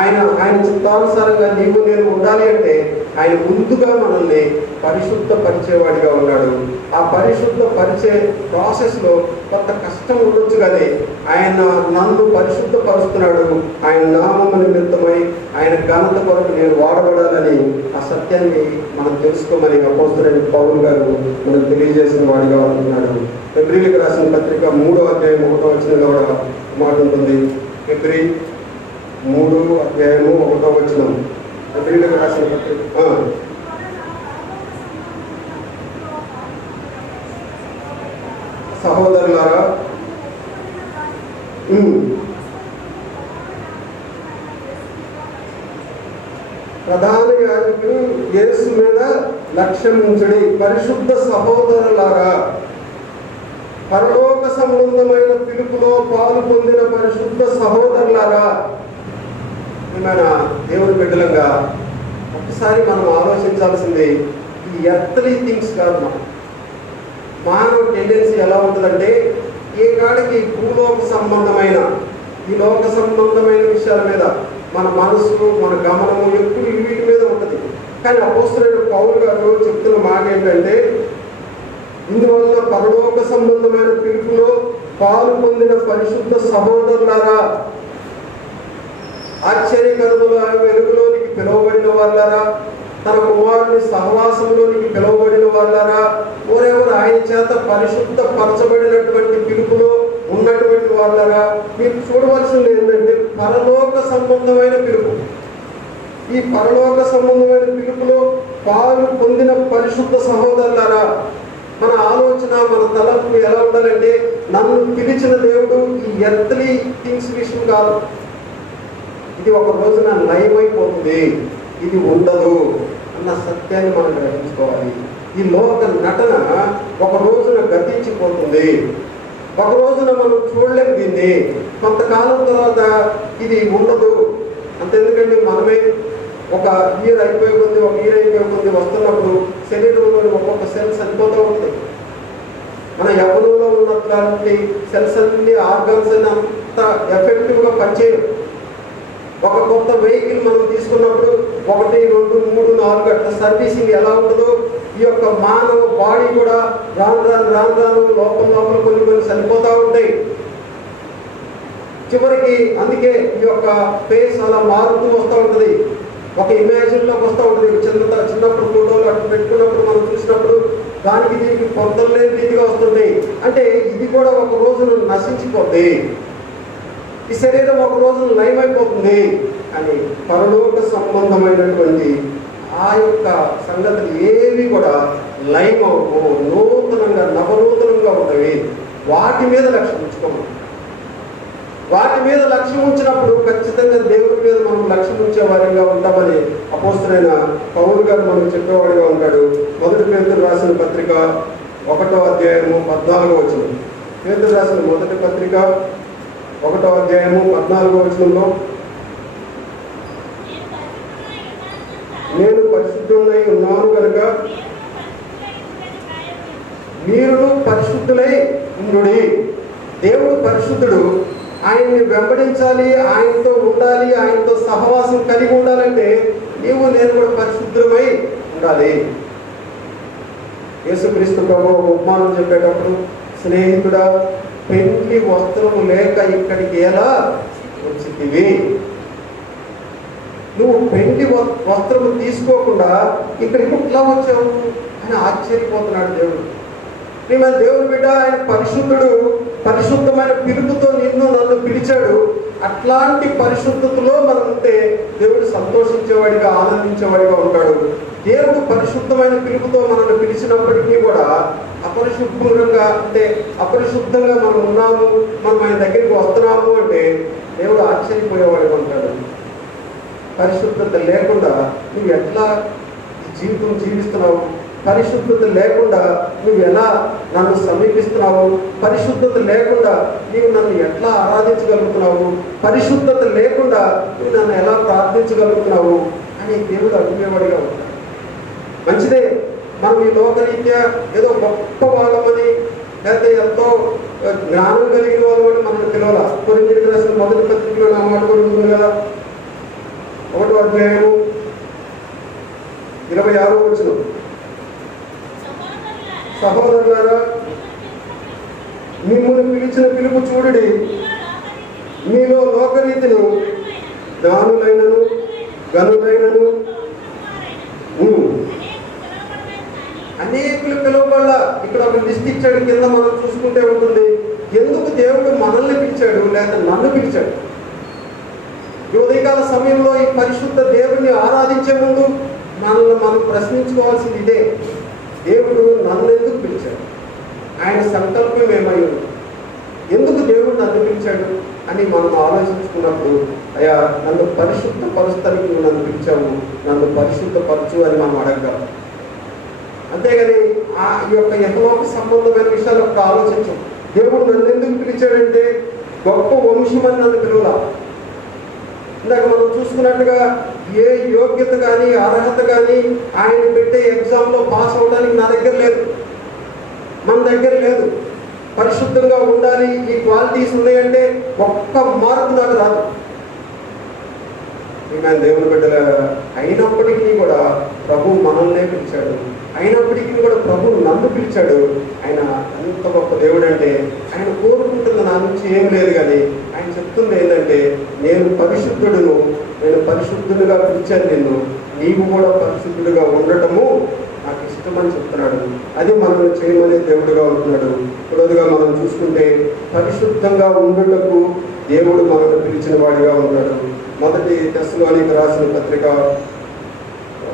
ఆయన చిత్తానుసారంగా నీవు నేను ఉండాలి అంటే ఆయన ముందుగా మనల్ని పరిశుద్ధపరిచేవాడిగా ఉన్నాడు. ఆ పరిశుద్ధపరిచే ప్రాసెస్లో కొంత కష్టం ఉండొచ్చు, కానీ ఆయన నన్ను పరిశుద్ధపరుస్తున్నాడు. ఆయన నామము నిమిత్తమై ఆయన ఘనత కొరకు నేను వాడబడాలని ఆ సత్యాన్ని మనం తెలుసుకోమని అపోస్తలుడైన పౌలు గారు మనం తెలియజేసిన వాడిగా ఉంటున్నాడు. హెబ్రీయులకు రాసిన పత్రిక 3వ అధ్యాయం 1వ వచనంలో కూడా మాట ఉంటుంది. హెబ్రీ 3వ అధ్యాయము 1వ వచనం. హెబ్రీయులకు రాసిన పత్రిక సహోదరులారా, ప్రధాన యాజకుడు యేసు మీద లక్ష్యం ఉంచడి. పరిశుద్ధ సహోదరులారా, పరలోక సంబంధమైన పిలుపులో పాలు పొందిన పరిశుద్ధ సహోదరులారా, ఏమైనా దేవుని బిడ్డలంగా ఒకసారి మనం ఆలోచించాల్సింది ఈ ఎర్త్లీ థింగ్స్ కాదు. మానవ టెండెన్సీ ఎలా ఉంటుందంటే ఏ కాడికి భూలోక సంబంధమైన ఈ లోక సంబంధమైన విషయాల మీద మన మనసు మన గమనము ఎప్పుడు వీటి మీద ఉంటుంది. కానీ అపోస్తలుడైన పౌలు గారు చెప్తున్న మాట ఏంటంటే, ఇందువల్ల పరలోక సంబంధమైన పిలుపులో పాలు పొందిన పరిశుద్ధ సహోదరులారా, ఆశ్చర్యకరముల వెలుగులోనికి పిలువబడిన వాళ్ళారా, తన కుమారుని సహవాసంలోనికి పిలువబడిన వాళ్ళారా, ఓరెవరు ఆయన చేత పరిశుద్ధ పరచబడినటువంటి పిలుపులో ఉన్నటువంటి వాళ్ళారా, మీరు చూడవలసింది ఏంటంటే పరలోక సంబంధమైన పిలుపు. ఈ పరలోక సంబంధమైన పిలుపులో పాలు పొందిన పరిశుద్ధ సహోదరులారా, మన ఆలోచన మన తలంపు ఎలా ఉండాలంటే నన్ను పిలిచిన దేవుడు ఈ ఎర్త్లీ థింగ్స్ విషయం కాదు. ఇది ఒక రోజున లయమైపోతుంది, ఇది ఉండదు అన్న సత్యాన్ని మనం గ్రహించుకోవాలి. ఈ లోక నటన ఒక రోజున గతించిపోతుంది, ఒక రోజున మనం చూడలేము దీన్ని. కొంతకాలం తర్వాత ఇది ఉండదు. అంతెందుకంటే మనమే ఒక ఇయర్ అయిపోయే కొద్ది వస్తున్నప్పుడు శరీరంలోని ఒక్కొక్క సెల్స్ చనిపోతూ ఉంటుంది. మన యవ్వనంలో ఉన్నటువంటి సెల్స్ అన్ని ఆర్గన్స్ అన్ని అంత ఎఫెక్టివ్గా పనిచేయవు. ఒక కొత్త వెహికల్ మనం తీసుకున్నప్పుడు 1, 2, 3, 4 అట్లా సర్వీసింగ్ ఎలా ఉంటుందో ఈ యొక్క మానవ బాడీ కూడా రాను లోపల కొన్ని చనిపోతూ ఉంటాయి. చివరికి అందుకే ఈ యొక్క ఫేస్ అలా మారుతూ వస్తూ ఉంటుంది, ఒక ఇమాజిన్లోకి వస్తూ ఉంటుంది. చిన్నప్పుడు ఫోటోలు అట్లా పెట్టుకున్నప్పుడు మనం చూసినప్పుడు దానికి దీనికి పొందలేని రీతిగా వస్తుంది. అంటే ఇది కూడా ఒక రోజున నశించిపోతుంది, ఈ శరీరం ఒక రోజున లయమైపోతుంది. అని పరలోక సంబంధమైనటువంటి ఆ యొక్క సంగతులు ఏవి కూడా లయమవు, నూతనంగా నవనూతనంగా ఉన్నవి. వాటి మీద లక్ష్యం ఉంచుకోమని, వాటి మీద లక్ష్యం ఉంచినప్పుడు ఖచ్చితంగా దేవుడి మీద మనం లక్ష్యం ఉంచే వారిగా ఉంటామని అపోస్తలుడైన పౌలు గారు మనకు చెప్పేవాడిగా ఉంటాడు. 1 పేతురు రాసిన పత్రిక 1వ అధ్యాయము 14వ వచనం. పేతురు రాసిన 1వ పత్రిక 1వ అధ్యాయము 14వ వచనంలో, నేను పరిశుద్ధుడై ఉన్నాను కనుక మీరు పరిశుద్ధులై ఉండుడి. దేవుడు పరిశుద్ధుడు, ఆయన్ని వెంబడించాలి, ఆయనతో ఉండాలి, ఆయనతో సహవాసం కలిగి ఉండాలంటే నీవు నేను కూడా పరిశుద్ధమై ఉండాలి. యేసుక్రీస్తు ప్రభు ఉపమానం చెప్పేటప్పుడు, స్నేహితుడా పెండ్లి వస్త్రము లేక ఇక్కడికి ఎలా వచ్చింది? నువ్వు పెండ్లి వస్త్రము తీసుకోకుండా ఇక్కడికి ఎట్లా వచ్చావు అని ఆశ్చర్యపోతున్నాడు దేవుడు. మన దేవుని బిడ్డ ఆయన పరిశుద్ధుడు, పరిశుద్ధమైన పిలుపుతో నిన్ను నన్ను పిలిచాడు. అట్లాంటి పరిశుద్ధతలో మనం ఉంటే దేవుడు సంతోషించేవాడిగా ఆనందించేవాడిగా ఉంటాడు. దేవుడు పరిశుద్ధమైన పిలుపుతో మనల్ని పిలిచినప్పటికీ కూడా అపరిశుద్ధంగా మనం ఉన్నాము, మనం ఆయన దగ్గరికి వస్తున్నాము అంటే దేవుడు ఆశ్చర్యపోయేవాడు ఉంటాడు. పరిశుద్ధత లేకుండా నువ్వు ఎట్లా జీవితం జీవిస్తున్నావు, పరిశుద్ధత లేకుండా నువ్వు ఎలా నన్ను సమీపిస్తున్నావు, పరిశుద్ధత లేకుండా నీవు నన్ను ఎట్లా ఆరాధించగలుగుతున్నావు, పరిశుద్ధత లేకుండా నువ్వు నన్ను ఎలా ప్రార్థించగలుగుతున్నావు అని దేవుడు అడిగేవాడిగా ఉంటాడు. మంచిదే, మనం ఈ లోకరీత్యా ఏదో గొప్ప వాళ్ళమని లేకపోతే ఎంతో జ్ఞానం కలిగిన వాళ్ళని మనల్ని పిలవాల. కొరింథీయులకు రాసిన మొదటి పత్రికలో నా మాట కూడా ఉంటుంది కదా, 1వ అధ్యాయము 26వ వచనం, సహోదరులారా మిమ్మల్ని పిలిచిన పిలుపు చూడుడి, మీలో లోకరీతిని జ్ఞానులైనను గనులైనను అనేకులు పిలువబడ్డ. ఇక్కడ ఒక లిస్ట్ ఇచ్చాడు, కింద మనం చూసుకుంటే ఉంటుంది ఎందుకు దేవుడు మనల్ని పిలిచాడు లేదా నన్ను పిలిచాడు. ఈ ఉదయకాల సమయంలో ఈ పరిశుద్ధ దేవుడిని ఆరాధించే ముందు మనల్ని మనం ప్రశ్నించుకోవాల్సింది ఇదే, దేవుడు నన్ను ఎందుకు పిలిచాడు, ఆయన సంకల్పం ఏమై ఉంది, ఎందుకు దేవుడు నన్ను పిలిచాడు అని మనం ఆలోచించుకున్నప్పుడు అయ్యా నన్ను పరిశుద్ధ పరుస్తానికి నువ్వు నన్ను పిలిచావు, నన్ను పరిశుద్ధపరచు అని మనం అడగం. అంతేగాని ఈ యొక్క యెహోవాకు సంబంధమైన విషయాలు ఒక ఆలోచించం. దేవుడు నన్ను ఎందుకు పిలిచాడంటే గొప్ప వంశం అని నన్ను పిలువలా. ఇందాక మనం చూసుకున్నట్టుగా ఏ యోగ్యత కానీ అర్హత కానీ ఆయన పెట్టే ఎగ్జామ్లో పాస్ అవడానికి నా దగ్గర లేదు, మన దగ్గర లేదు. పరిశుద్ధంగా ఉండాలి, ఈ క్వాలిటీస్ ఉన్నాయంటే ఒక్క మార్పు నాకు రాదు. మేము దేవుని బిడ్డల అయినప్పటికీ కూడా ప్రభు మనల్నే పిలిచాడు, అయినప్పటికీ కూడా ప్రభు నన్ను పిలిచాడు. ఆయన ఎంత గొప్ప దేవుడు అంటే ఆయన కోరుకుంటున్న నా నుంచి ఏం లేదు, కానీ ఆయన చెప్తుంది ఏంటంటే నేను పరిశుద్ధుడును, నేను పరిశుద్ధుడిగా పిలిచాను నిన్ను, నీవు కూడా పరిశుద్ధుడిగా ఉండటము నాకు ఇష్టమని చెప్తున్నాడు. అది మనల్ని చేయమనే దేవుడుగా ఉంటున్నాడు. ఇప్పుడుగా మనం చూసుకుంటే పరిశుద్ధంగా ఉండుటకు దేవుడు మనల్ని పిలిచిన వాడిగా ఉన్నాడు. మొదటి తెస్సలోనికీయులకు రాసిన పత్రిక,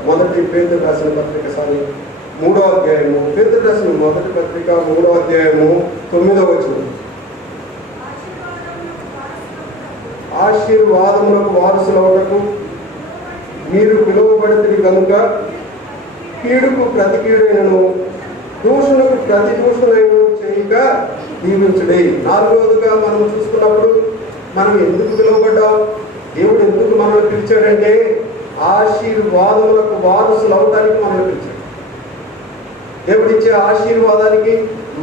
మొదటి పేతురు రాసిన పత్రిక 3వ అధ్యాయము, పేతురు రాసిన మొదటి పత్రిక 3వ అధ్యాయము 9వ వచనం, ఆశీర్వాదములకు వారసులవుటకు మీరు పిలువబడితిరి కనుక కీడుకు ప్రతి కీడైనను దూషణకు ప్రతి దూషణైనను చేయక దీవించుడి. 4వదిగా మనం చూసుకున్నప్పుడు మనం ఎందుకు పిలువబడ్డాం, దేవుడు ఎందుకు మనల్ని పిలిచాడంటే ఆశీర్వాదములకు వారసులు అవడానికి మనల్ని పిలిచాడు. దేవుడు ఇచ్చే ఆశీర్వాదానికి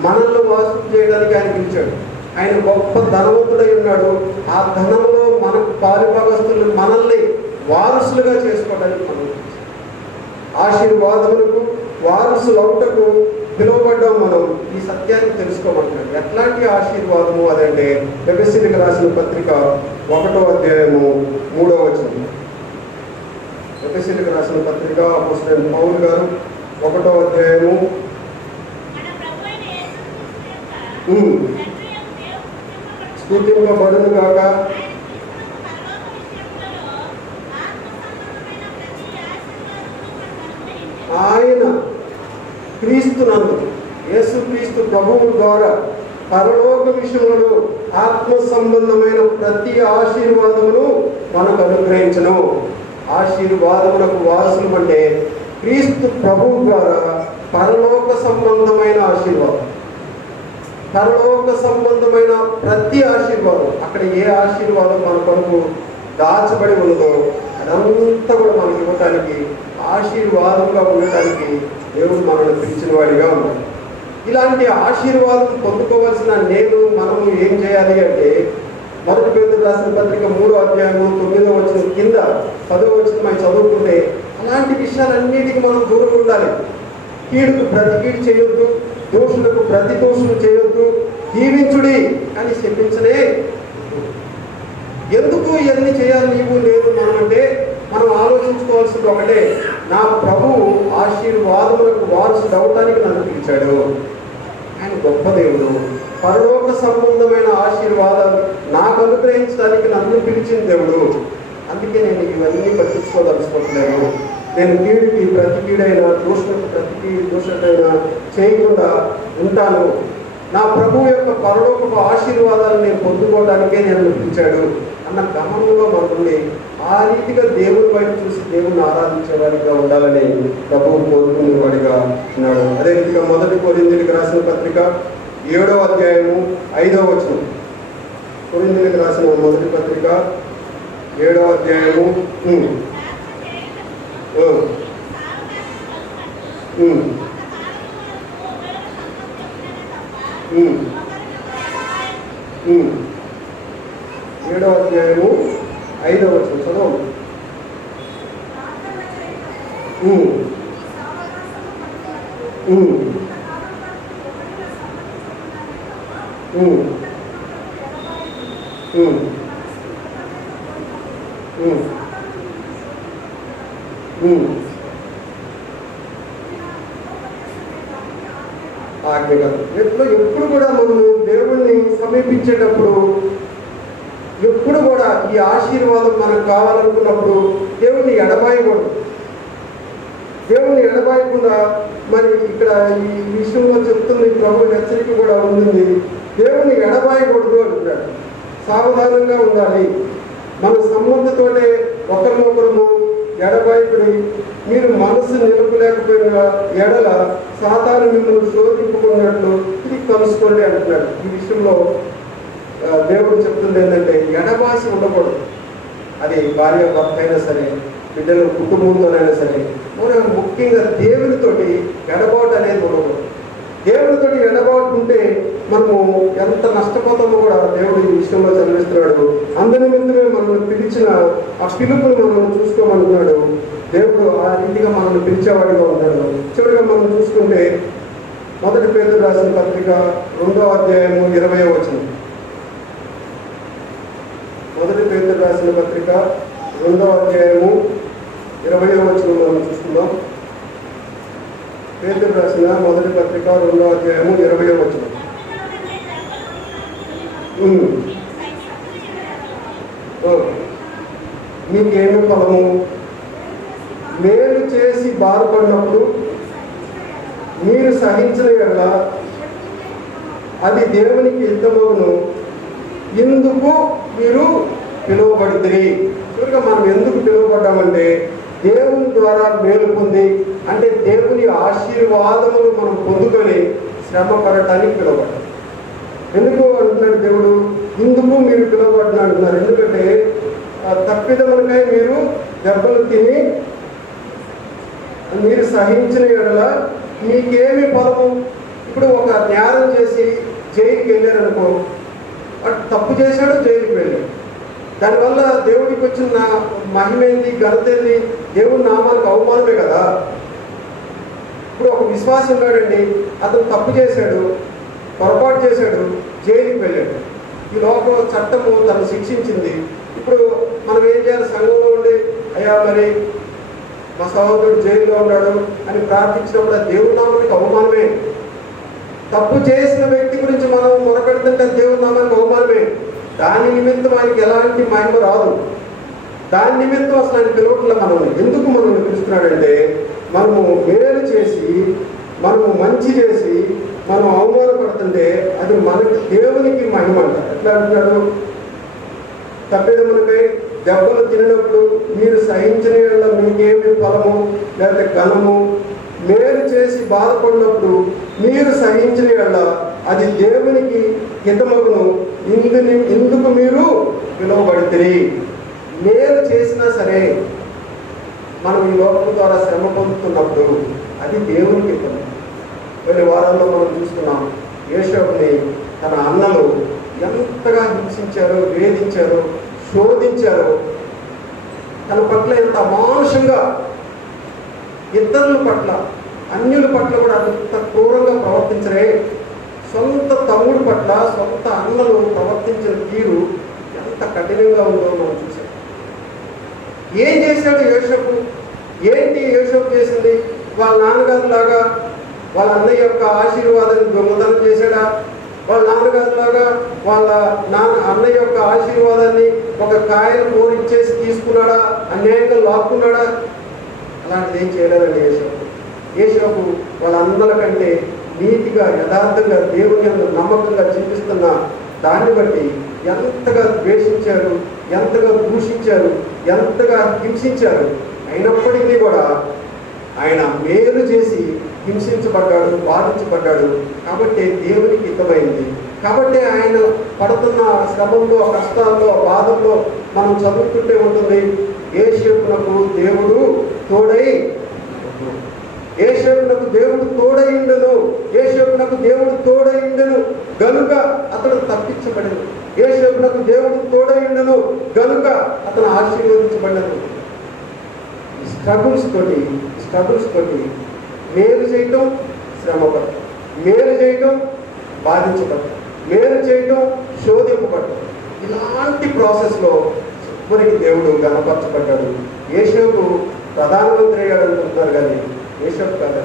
మనల్ని వారసు చేయడానికి ఆయన పిలిచాడు. ఆయన గొప్ప ధనవంతుడై ఉన్నాడు, ఆ ధనంలో మనకు పాలుభాగస్తులు మనల్ని వారసులుగా చేసుకోవడానికి మనం ఆశీర్వాదములకు వారసులు అవుటకు పిలువబడ్డాం. మనం ఈ సత్యాన్ని తెలుసుకోమంటున్నాడు. ఎట్లాంటి ఆశీర్వాదము అదంటే ఎఫెసీయులకు రాసిన పత్రిక 1వ అధ్యాయము 3వ వచనం, ఎఫెసీయులకు రాసిన పత్రిక అపోస్తలుడైన పౌలు గారు 1వ అధ్యాయము స్తుతింపబడును గాక ఆయన క్రీస్తునందు యేసుక్రీస్తు ప్రభువు ద్వారా పరలోక విషయంలో ఆత్మ సంబంధమైన ప్రతి ఆశీర్వాదమును మనకు అనుగ్రహించను. ఆశీర్వాదములకు వారసులు అంటే క్రీస్తు ప్రభువు ద్వారా పరలోక సంబంధమైన ఆశీర్వాదం, పరలోక సంబంధమైన ప్రతి ఆశీర్వాదం. అక్కడ ఏ ఆశీర్వాదం మన కొరకు దాచబడి ఉన్నదో అదంతా కూడా మనకి ఇవ్వటానికి, ఆశీర్వాదంగా ఉండటానికి దేవుడు మనల్ని పిలిచిన వాడిగా ఉన్నాడు. ఇలాంటి ఆశీర్వాదం పొందుకోవాల్సిన మనము ఏం చేయాలి అంటే మొదటి పేతురు రాసిన పత్రిక 3వ అధ్యాయము 9వ వచనం కింద 10వ వచనం మనం చదువుకుంటే అలాంటి విషయాలన్నిటికీ మనం దూరంగా ఉండాలి. కీడుకు ప్రతి కీడు చేయొద్దు, దోషులకు ప్రతి దోషులు చేయొద్దు, దీవించుడి అని చెప్పించనే. ఎందుకు ఇవన్నీ చేయాలి నీవు నేను మనం అంటే మనం ఆలోచించుకోవాల్సింది ఒకటే, నా ప్రభువు ఆశీర్వాదములకు వారసుడు అవటానికి నన్ను పిలిచాడు. ఆయన గొప్ప దేవుడు, పరలోక సంబంధమైన ఆశీర్వాదాలు నాకు అనుగ్రహించడానికి నన్ను పిలిచిన దేవుడు. అందుకే నేను ఇవన్నీ పట్టించుకోదలుచుకోవట్లేదు. నేను కీడుకి ప్రతి కీడైనా దూషణకు ప్రతి దూషణైనా చేయకుండా ఉంటాను. నా ప్రభువు యొక్క పరలోకపు ఆశీర్వాదాలు నేను పొందుకోవడానికే నేను నడిపించాడు అన్న గమనంలో మనల్ని ఆ రీతిగా దేవుని వైపు చూసి దేవుని ఆరాధించేవాడిగా ఉండాలని ప్రభువు కోరుకునేవాడిగా ఉన్నాడు. అదే రీతిగా 1 కొరింథీయులకు రాసిన పత్రిక 7వ అధ్యాయము 5వ వచనం. కొరింథీయులకు రాసిన 1 పత్రిక 7వ అధ్యాయము 7వ అధ్యాయము 5వ వచనం చదవండి. ఎప్పుడు కూడా మనం దేవుణ్ణి సమీపించేటప్పుడు ఎప్పుడు కూడా ఈ ఆశీర్వాదం మనకు కావాలనుకున్నప్పుడు దేవుణ్ణి ఎడబాయకూడదు. దేవుణ్ణి ఎడబాయకుండా మరి ఇక్కడ ఈ విషయంలో చెప్తుంది ప్రభు హెచ్చరిక కూడా ఉంటుంది. దేవుణ్ణి ఎడబాయకూడదు అంటున్నాడు. సావధానంగా ఉండాలి. మన సమ్మతితోనే ఒకరినొకరు ఎడబాయకుడి మీరు మనసు నిలపలేకపోయిన ఎడల సాతాను మిమ్మల్ని శోధింపుకున్నట్లు ఇది కలుసుకోండి అంటున్నాడు. ఈ విషయంలో దేవుడు చెప్తుంది ఏంటంటే ఎడబాసి ఉండకూడదు. అది భార్య భర్త అయినా సరే, బిడ్డలు కుటుంబంతోనైనా సరే, మనం ముఖ్యంగా దేవునితోటి ఎడబాటు అనేది ఉండకూడదు. దేవునితోటి ఎడబాటు ఉంటే మనము ఎంత నష్టపోతామో కూడా దేవుడు ఈ విషయంలో చదివిస్తున్నాడు. అందునిమిత్తమే మనల్ని పిలిచిన ఆ పిలుపుని మనం చూసుకోమనుకున్నాడు. దేవుడు ఆ రీతిగా మనల్ని పిలిచేవాడిగా ఉంటాడు. చివరిగా మనం చూసుకుంటే 1 పేతురు రాసిన పత్రిక 2వ అధ్యాయము 20వ వచనం. 1 పేతురు రాసిన పత్రిక 2వ అధ్యాయము 20వ వచనం మనం చూసుకుందాం. పేతురు రాసిన 1 పత్రిక 2వ అధ్యాయము 20వ వచనం. మీకేమి ఫలము? మేలు చేసి బాధపడినప్పుడు మీరు సహించిన ఎడల అది దేవునికి హితమగును. ఇందుకు మీరు పిలువబడితే చివరిగా మనం ఎందుకు పిలువబడ్డామంటే దేవుని ద్వారా మేలు పొంది, అంటే దేవుని ఆశీర్వాదములు మనం పొందుకొని శ్రమ పడటానికి పిలువబడ్డాం. ఎందుకు అంటున్నాడు దేవుడు? ఇందుకు మీరు పిలువబడిన అంటున్నారు. ఎందుకంటే తప్పిదములకై మీరు దెబ్బలు తిని మీరు సహించిన ఎడల మీకేమి ఫలము? ఇప్పుడు ఒక నేరం చేసి జైలుకి వెళ్ళారనుకో, అటు తప్పు చేశాడు, జైలుకి వెళ్ళాడు. దానివల్ల దేవుడికి వచ్చిన మహిమేంది, ఘనత ఏంది? దేవుడి నామానికి అవమానమే కదా. ఇప్పుడు ఒక విశ్వాసం ఉన్నాడండి, అతను తప్పు చేశాడు, పొరపాటు చేశాడు, జైలుకి వెళ్ళాడు. ఈ లోపల చట్టము తను శిక్షించింది. ఇప్పుడు మనం ఏం చేయాలి? సంఘంలో ఉండి అయ్యా మరి మా సహోదరుడు జైల్లో ఉన్నాడు అని ప్రార్థించినప్పుడు దేవుడి నామానికి అవమానమే. తప్పు చేసిన వ్యక్తి గురించి మనం మొరపెడుతుంటే దేవుడి నామానికి అవమానమే. దాని నిమిత్తం ఆయనకి ఎలాంటి మహిమ రాదు. దాని నిమిత్తం అసలు ఆయన పిలవట్లే. మనం ఎందుకు మనల్ని పిలుస్తున్నాడంటే మనము మేలు చేసి, మనము మంచి చేసి మనం అవమానపడుతుంటే అది మనకి దేవునికి మహిమ అంట. ఎట్లా అంటున్నాడు? తప్పిదములపై దెబ్బలు తినప్పుడు మీరు సహించిన ఎడల మీకేమి ఫలము లేకపోతే ఘనము? మేలు చేసి బాధపడినప్పుడు మీరు సహించిన ఎడల అది దేవునికి హితమగును. ఇందుకు మీరు పిలువబడితే. మేలు చేసినా సరే మనం ఈ లోకం ద్వారా శ్రమ పొందుతున్నప్పుడు అది దేవునికి హితం. కొన్ని వారాల్లో మనం చూస్తున్నాం, యోసేపుని తన అన్నలు ఎంతగా హింసించారో, వేధించారో, శోధించారో, తన పట్ల ఎంత అమానుషంగా ఇతరుల పట్ల, అన్యుల పట్ల కూడా అంత క్రూరంగా ప్రవర్తించరే. సొంత తమ్ముడి పట్ల సొంత అన్నలు ప్రవర్తించిన తీరు ఎంత కఠినంగా ఉందో మనం చూసాం. ఏం చేశాడు యోసేపు? ఏంటి యోసేపు చేసింది? వాళ్ళ నాన్నగారు లాగా వాళ్ళ అన్నయ్య యొక్క ఆశీర్వాదాన్ని దొంగతనం చేశాడా? వాళ్ళ నాన్నగారులాగా వాళ్ళ అన్నయ్య యొక్క ఆశీర్వాదాన్ని ఒక కాయలు కోరిచ్చేసి తీసుకున్నాడా? అన్యాయంగా లాక్కున్నాడా? అలాంటిది ఏం చేయలేదండి యేషోపు వాళ్ళందరికంటే నీతిగా యథార్థంగా దేవుని యందు నమ్మకంగా జీవిస్తున్న దాన్ని బట్టి ఎంతగా ద్వేషించారు, ఎంతగా దూషించారు, ఎంతగా హింసించారు. అయినప్పటికీ కూడా ఆయన మేలు చేసి హింసించబడ్డాడు, బాధించబడ్డాడు. కాబట్టి దేవునికి హితమైంది. కాబట్టి ఆయన పడుతున్న శ్రమంలో, కష్టాల్లో, బాధల్లో మనం చదువుతుంటే ఉంటుంది, యేషోపునకు దేవుడు తోడై, యేషోపునకు దేవుడు తోడైండును, యేషోపునకు దేవుడు తోడైండును గనుక అతడు తప్పించబడను, యేషోపునకు దేవుడు తోడైండును గనుక అతను ఆశీర్వదించబడను. స్ట్రగుల్స్ తోటి మేలు చేయటం శ్రమపడటం, మేలు చేయటం బాధించబడటం, మేలు చేయటం శోధింపబడటం, ఇలాంటి ప్రాసెస్లో చివరికి దేవుడు గణపరచబడ్డాడు. యేషోపు ప్రధానమంత్రి అయ్యాడు అనుకుంటున్నారు, కానీ యేషోపు కాదు.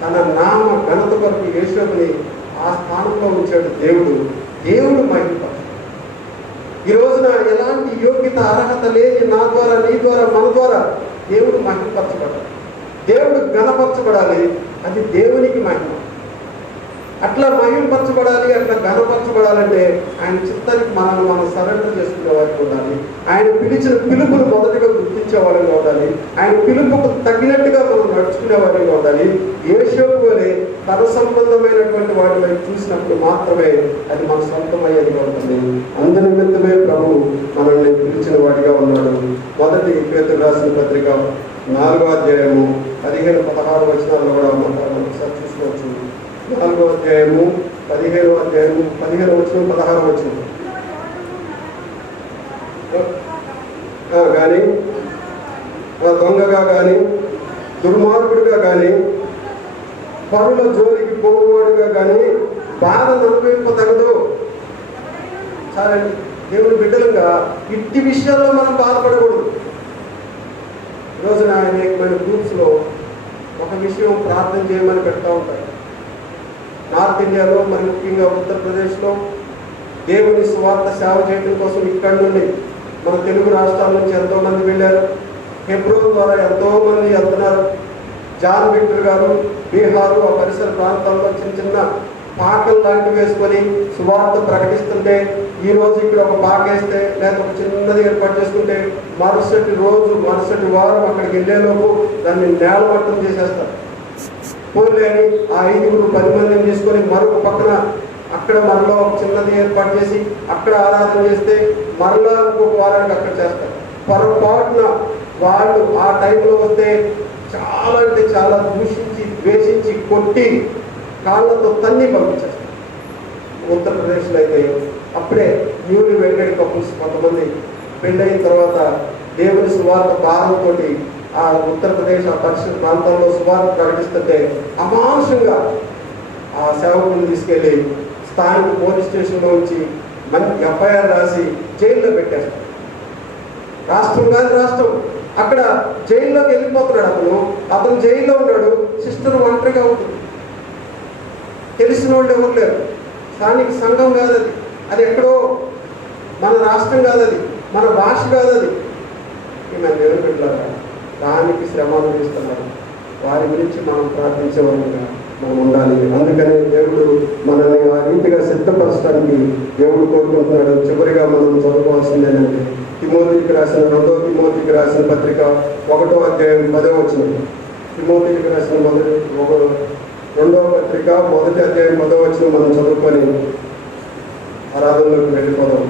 తన నామ ఘనత కొరకు యేషోపుని ఆ స్థానంలో ఉంచాడు దేవుడు మహిమపరచాడు. ఈ రోజున ఎలాంటి యోగ్యత అర్హత లేని నా ద్వారా, నీ ద్వారా, మన ద్వారా దేవుడు మహిమపరచబడాలి, దేవుడు ఘనపరచబడాలి. అది దేవునికి మహిమ. అట్లా మహిమపరచబడాలి, అట్లా ఘనపరచబడాలంటే ఆయన చిత్తానికి మనం సరెండర్ చేసుకునే వారికి ఉండాలి. ఆయన పిలిచిన పిలుపును మొదటిగా గుర్తించే వారిగా ఉండాలి. ఆయన పిలుపుకు తగినట్టుగా మనం నడుచుకునే వారిగా ఉండాలి. యేషోపు వలె తన సంబంధమైనటువంటి వాటి వైపు చూసినప్పుడు మాత్రమే అది మన సొంతమయ్యేదిగా ఉంటుంది. అందునిమిత్తమే ప్రభు మనల్ని పిలిచిన వాడిగా ఉన్నాడు. మొదటి పేతురు రాసిన పత్రిక 4వ అధ్యాయము 15-16 వచనాల్లో కూడా మనం ఒకసారి చూసుకోవచ్చు. 4వ అధ్యాయము 15వ అధ్యాయము 15వ వచనం 16వ వచనం. కానీ దొంగగా కానీ, దుర్మార్గుడిగా కానీ, పరుల జోలికి పోవాడుగా కానీ బాధ అనుభవింపదగదు. చాలా దేవుని బిడ్డలుగా ఇట్టి విషయాల్లో మనం బాధపడకూడదు. ఈరోజున అనేకమైన గ్రూప్స్లో ఒక విషయం ప్రార్థన చేయమని పెడతా ఉంటారు. నార్త్ ఇండియాలో, మరి ముఖ్యంగా ఉత్తరప్రదేశ్లో దేవుని సువార్త సేవ చేయడం కోసం ఇక్కడి నుండి మన తెలుగు రాష్ట్రాల నుంచి ఎంతోమంది వెళ్ళారు. హెబ్రోన్ ద్వారా ఎంతోమంది వెళ్తున్నారు. జాన్ విక్టర్ గారు బీహారు ఆ పరిసర ప్రాంతాల్లో చిన్న పాకలు లాంటివి వేసుకొని సువార్త ప్రకటిస్తుంటే, ఈరోజు ఇక్కడ ఒక పాక వేస్తే లేదా ఒక చిన్నది ఏర్పాటు చేసుకుంటే మరుసటి రోజు, మరుసటి వారం అక్కడికి వెళ్ళేలోపు దాన్ని నేలమట్టం చేసేస్తారు. పోలేని ఆ 5-10 మందిని తీసుకొని మరొక పక్కన అక్కడ మరలా ఒక చిన్నది ఏర్పాటు చేసి అక్కడ ఆరాధన చేస్తే మరలా ఇంకొక వారానికి అక్కడ చేస్తారు. పొరపాటున వాళ్ళు ఆ టైంలో వస్తే చాలా అంటే చాలా దూషించి, ద్వేషించి, కొట్టి, కాళ్ళతో తన్ని పంపించేస్తారు. ఉత్తరప్రదేశ్లో అయితే అప్పుడే న్యూలీ వెల్డెడ్ కపుల్స్ కొంతమంది పెళ్ళైన తర్వాత దేవుని సువార్త భారంతో ఆ ఉత్తరప్రదేశ్ ఆ పరిసర ప్రాంతాల్లో సువార్త ప్రకటిస్తుంటే అమానుషంగా ఆ సేవకుని తీసుకెళ్ళి స్థానిక పోలీస్ స్టేషన్లో ఉంచి మంచి ఎఫ్ఐఆర్ రాసి జైల్లో పెట్టేస్తారు. రాష్ట్రం కాదు రాష్ట్రం, అక్కడ జైల్లోకి వెళ్ళిపోతున్నాడు. అతను జైల్లో ఉన్నాడు, సిస్టర్ ఒంటరిగా ఉంటుంది. తెలిసిన వాళ్ళు ఎవరు లేరు. స్థానిక సంఘం కాదు అది, అది ఎక్కడో మన రాష్ట్రం కాదు, అది మన భాష కాదు, అది మన దేవుని బిడ్డలారా దానికి శ్రమ అనుభవిస్తున్నారు. వారి గురించి మనం ప్రార్థించేవారుగా మనం ఉండాలి. అందుకని దేవుడు మనల్ని ఆ రీతిగా సిద్ధపరచడానికి దేవుడు కోరుకుంటున్నాడు. చివరిగా మనం చదువుకోవాల్సింది ఏంటంటే తిమోతికి రాసిన 2వ తిమోతికి రాసిన పత్రిక 1వ అధ్యాయం 10వ వచనం. తిమోతికి రాసిన 2వ పత్రిక 1వ అధ్యాయం 10వ వచనం మనం చదువుకొని ఆరాధనలోకి వెళ్ళిపోదాం.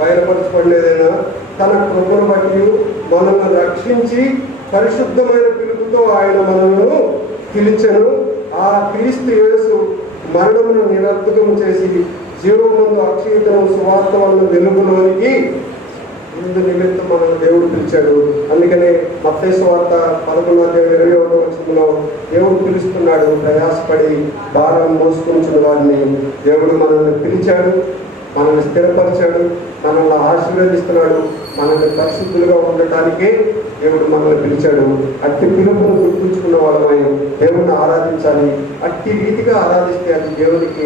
బయలుపరచబడలేదైనా తన కృపను బట్టి మనల్ని రక్షించి పరిశుద్ధమైన పిలుపుతో ఆయన మనల్ని పిలిచెను. ఆ క్రీస్తు యేసు మరణమును నిరర్థకం చేసి జీవముందు అక్షయతను సువార్త వలన వెలుగులోనికి ఇందు నిమిత్తం మనల్ని దేవుడు పిలిచాడు. అందుకనే మత్తయి సువార్త 11:21 వచనంలో దేవుడు పిలుస్తున్నాడు. ప్రయాసపడి భారం మోసుకుంటున్న వారిని దేవుడు మనల్ని పిలిచాడు. మనల్ని స్థిరపరిచాడు, మనల్ని ఆశీర్వదిస్తున్నాడు. మనల్ని పరిశుద్ధులుగా ఉండటానికే దేవుడు మనల్ని పిలిచాడు. అట్టి పిలుపును గుర్తుంచుకున్న వాళ్ళమై దేవుడిని ఆరాధించాలి. అట్టి రీతిగా ఆరాధిస్తే అది దేవునికి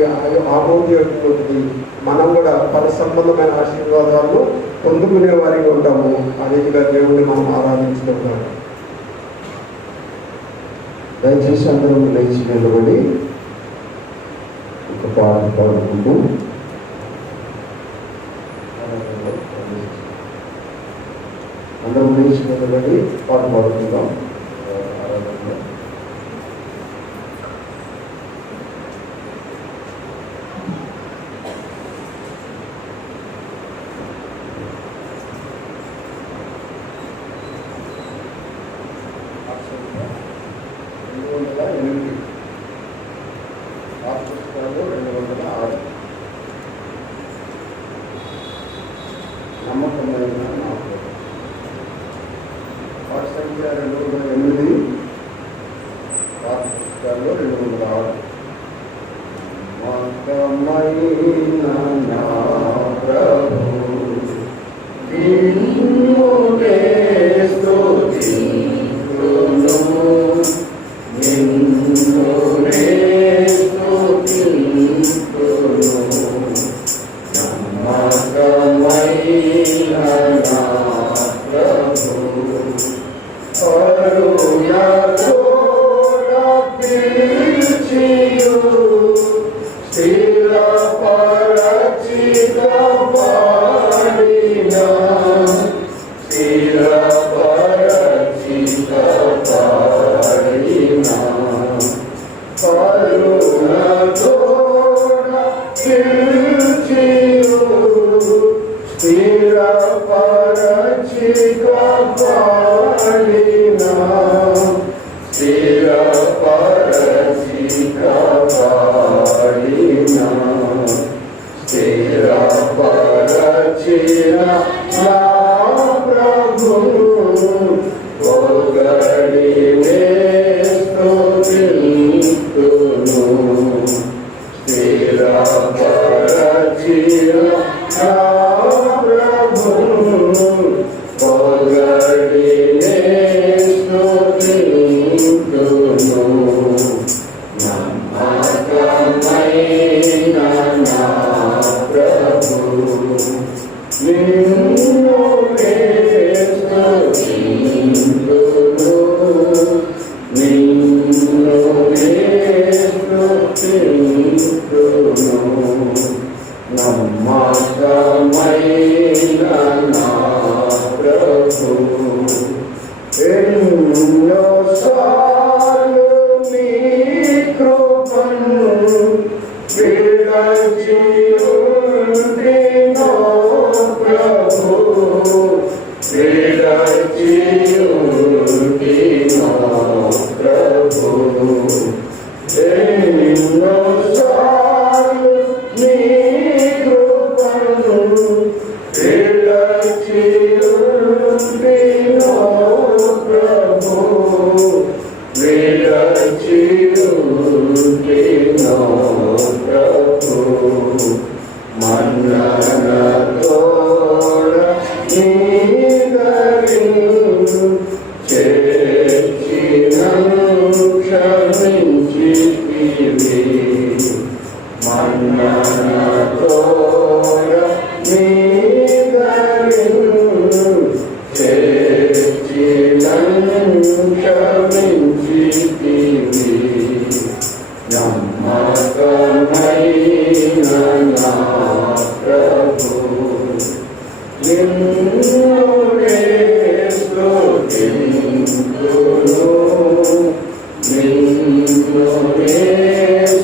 ఆమోదయోగ్యమవుతుంది. మనం కూడా పర సంబంధమైన ఆశీర్వాదాలను పొందుకునే వారిగా ఉంటాము. ఆ రీతిగా దేవుడిని మనం ఆరాధించుకుంటాం. దయచేసి అందరం లేచి నిలబడి ఒక పాట పాడుకుంటూ అందరం లేచి నిలబడి పాట పాడుకుందాం. నమ్మకమైన నాకు పాఠ సంఖ్య 208, పాఠ పుస్తకాల్లో 206. నమ్మకమైన నా ప్రభు నిన్నునే స్తుతింతును, నిన్నునే స్తుతింతును. నమ్మకమైన నా ప్రభు కరుణతో పిలిచియు స్థిరపరచిన పాడిన, స్థిరపరచిన పాడిన కరుణతో పిలిచియు స్థిరపరచిన పాడిన, స్థిరపరచిన పాడిన, స్థిరపరచిన నా ప్రభు పొగడినే స్తుతింతును. స్థిరపరచిన నా ప్రభు పొగడినే స్తుతింతును. నమ్మకమైన నా ప్రభు నిన్నునే స్తుతింతును, నిన్నునే స్తుతింతును. నమ్మకమైన నా ప్రభు ఎన్నోసార్లు నీ కృపను విడచియుంటినో ప్రభు, విడచియుంటినో ప్రభు. ఎన్నోసార్లు నీ కృపను విడచియుంటినో ప్రభు, విడచియుంటినో ప్రభు. మన్ననతోడ నీదరించు చేర్చినను క్షమించితివి. మన్ననతోడ నీదరించు చేర్చినను క్షమించితివి. నమ్మకమైన నా ప్రభు నిన్నునే స్తుతింతును, నిన్నునే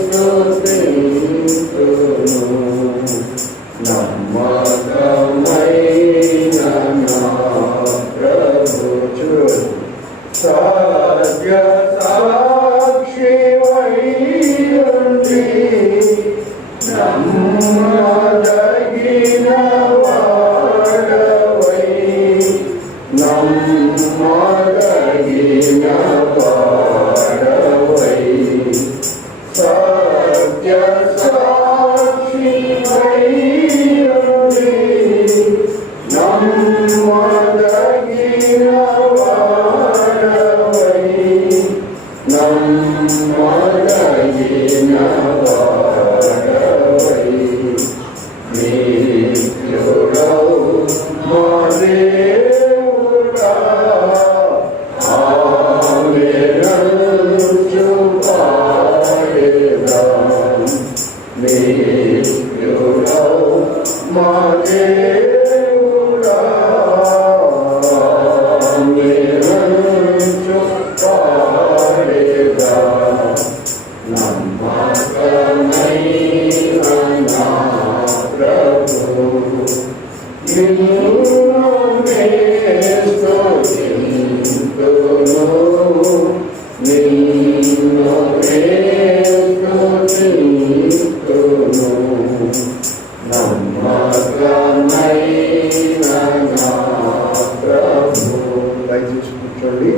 స్తుతింతును. నమ్మకమైన నా ప్రభు సత్య సాక్షి వైయుండి నమ్మదగిన వాడవై, నమ్మదగిన వాడవై సత్య సాక్షి వైయుండి దయచేసి కూర్చోండి.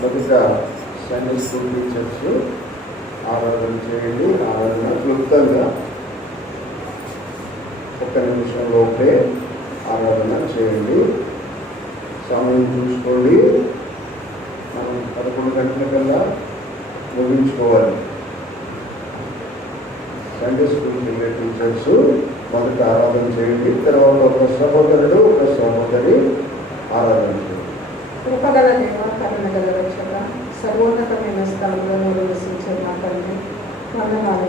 మొదట సండే స్కూల్ టీచర్స్ ఆరాధన చేయండి. ఆరాధన క్లుప్తంగా 1 నిమిషంలోపే ఆరాధన చేయండి. సమయం చూసుకోండి. మనం 11 గంటల కల్లా ముగించుకోవాలి. సండే స్కూల్కి వెళ్ళే టీచర్స్ మొదట ఆరాధన చేయండి. తర్వాత ఒక సహోదరుడు ఒక సహోదరి ఆరాధన చేయండి. కృపగల దేవ, కరుణగల రక్షక, సర్వోన్నతమైన స్థలంలో నివసించే మా తండ్రి, వందనాలు.